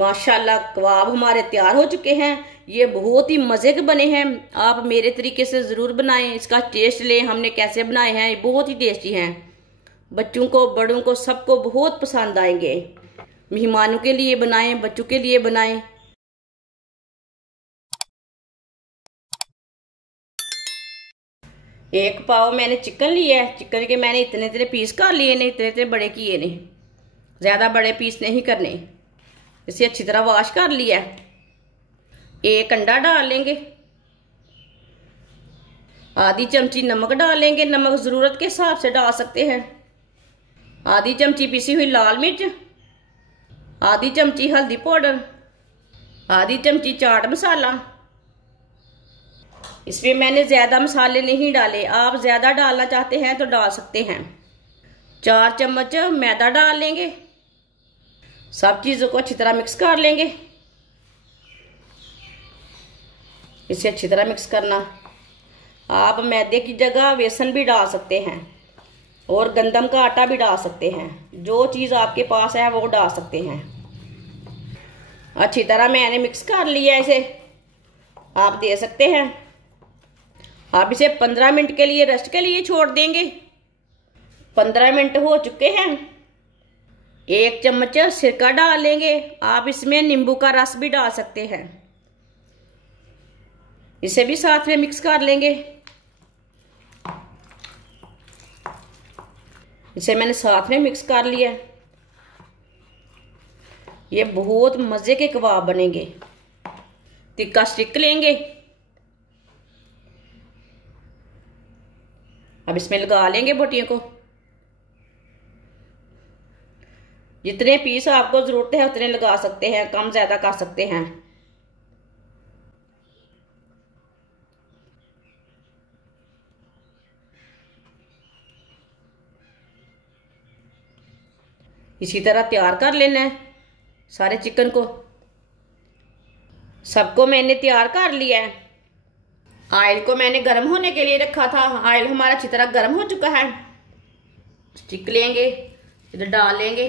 माशाल्लाह कबाब हमारे तैयार हो चुके हैं। ये बहुत ही मज़े के बने हैं। आप मेरे तरीके से ज़रूर बनाएं, इसका टेस्ट लें हमने कैसे बनाए हैं। ये बहुत ही टेस्टी हैं, बच्चों को बड़ों को सबको बहुत पसंद आएंगे। मेहमानों के लिए बनाएं, बच्चों के लिए बनाएं। एक पाव मैंने चिकन लिया है। चिकन के मैंने इतने इतने पीस कर लिए ने, इतने इतने बड़े किए ने, ज़्यादा बड़े पीस नहीं करने। इसे अच्छी तरह वॉश कर लिया है। एक अंडा डाल लेंगे, आधी चमची नमक डालेंगे, नमक ज़रूरत के हिसाब से डाल सकते हैं। आधी चमची पिसी हुई लाल मिर्च, आधी चमची हल्दी पाउडर, आधी चमची चाट मसाला। इसमें मैंने ज़्यादा मसाले नहीं डाले, आप ज़्यादा डालना चाहते हैं तो डाल सकते हैं। 4 चम्मच मैदा डाल लेंगे। सब चीज़ों को अच्छी तरह मिक्स कर लेंगे। इसे अच्छी तरह मिक्स करना। आप मैदे की जगह बेसन भी डाल सकते हैं और गंदम का आटा भी डाल सकते हैं। जो चीज़ आपके पास है वो डाल सकते हैं। अच्छी तरह मैंने मिक्स कर लिया इसे। आप दे सकते हैं। आप इसे 15 मिनट के लिए रेस्ट के लिए छोड़ देंगे। 15 मिनट हो चुके हैं। 1 चम्मच सिरका डाल लेंगे। आप इसमें नींबू का रस भी डाल सकते हैं। इसे भी साथ में मिक्स कर लेंगे। इसे मैंने साथ में मिक्स कर लिया। ये बहुत मज़े के कबाब बनेंगे। तिक्का स्टिक लेंगे, अब इसमें लगा लेंगे बोटियों को। जितने पीस आपको ज़रूरत है उतने लगा सकते हैं, कम ज़्यादा कर सकते हैं। इसी तरह तैयार कर लेना है सारे चिकन को। सबको मैंने तैयार कर लिया है। ऑयल को मैंने गर्म होने के लिए रखा था। ऑयल हमारा अच्छी तरह गर्म हो चुका है। स्टिक लेंगे, इधर डाल लेंगे।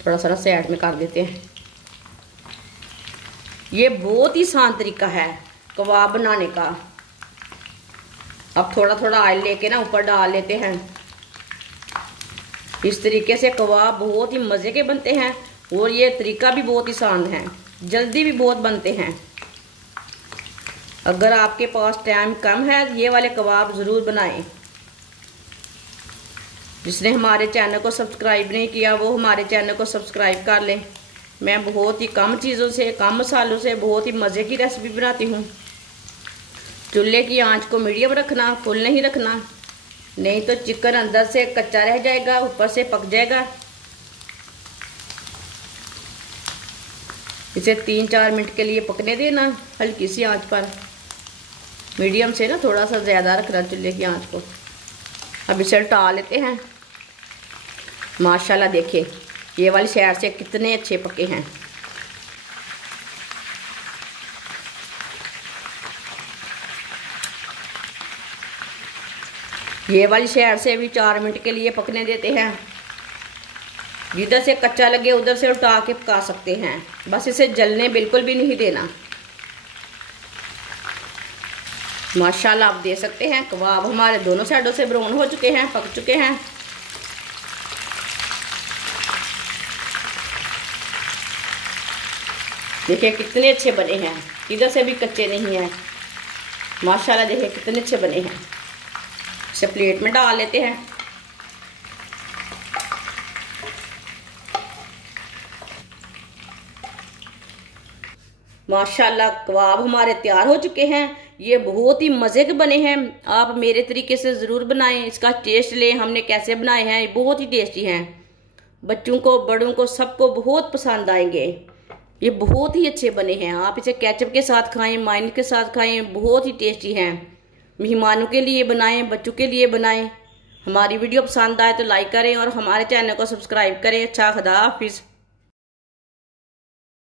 थोड़ा सा साइड में कर देते हैं। ये बहुत ही आसान तरीका है कबाब बनाने का। अब थोड़ा थोड़ा ऑयल लेके ना ऊपर डाल लेते हैं। इस तरीके से कबाब बहुत ही मज़े के बनते हैं और ये तरीका भी बहुत ही आसान है, जल्दी भी बहुत बनते हैं। अगर आपके पास टाइम कम है ये वाले कबाब ज़रूर बनाएं। जिसने हमारे चैनल को सब्सक्राइब नहीं किया वो हमारे चैनल को सब्सक्राइब कर लें। मैं बहुत ही कम चीज़ों से, कम मसालों से बहुत ही मज़े की रेसिपी बनाती हूँ। चूल्हे की आंच को मीडियम रखना, फुल नहीं रखना, नहीं तो चिकन अंदर से कच्चा रह जाएगा, ऊपर से पक जाएगा। इसे 3-4 मिनट के लिए पकने देना हल्की सी आंच पर। मीडियम से ना थोड़ा सा ज़्यादा रखना चूल्हे की आंच को। अब इसे उल्टा लेते हैं। माशाल्लाह देखिए ये वाली साइड से कितने अच्छे पके हैं। ये वाली साइड से भी 4 मिनट के लिए पकने देते हैं। जिधर से कच्चा लगे उधर से उल्टा के पका सकते हैं। बस इसे जलने बिल्कुल भी नहीं देना। माशाल्लाह आप दे सकते हैं कबाब हमारे दोनों साइडों से ब्राउन हो चुके हैं, पक चुके हैं। देखिए कितने अच्छे बने हैं, इधर से भी कच्चे नहीं हैं। माशाल्लाह देखिए कितने अच्छे बने हैं। इसे प्लेट में डाल लेते हैं। माशाल्लाह कबाब हमारे तैयार हो चुके हैं। ये बहुत ही मज़े के बने हैं। आप मेरे तरीके से ज़रूर बनाएं, इसका टेस्ट लें हमने कैसे बनाए हैं। ये बहुत ही टेस्टी हैं, बच्चों को बड़ों को सबको बहुत पसंद आएंगे। ये बहुत ही अच्छे बने हैं। आप इसे केचप के साथ खाएं, माइन के साथ खाएं, बहुत ही टेस्टी हैं। मेहमानों के लिए बनाएं, बच्चों के लिए बनाएं। हमारी वीडियो पसंद आए तो लाइक करें और हमारे चैनल को सब्सक्राइब करें। अच्छा, खुदा हाफिज़।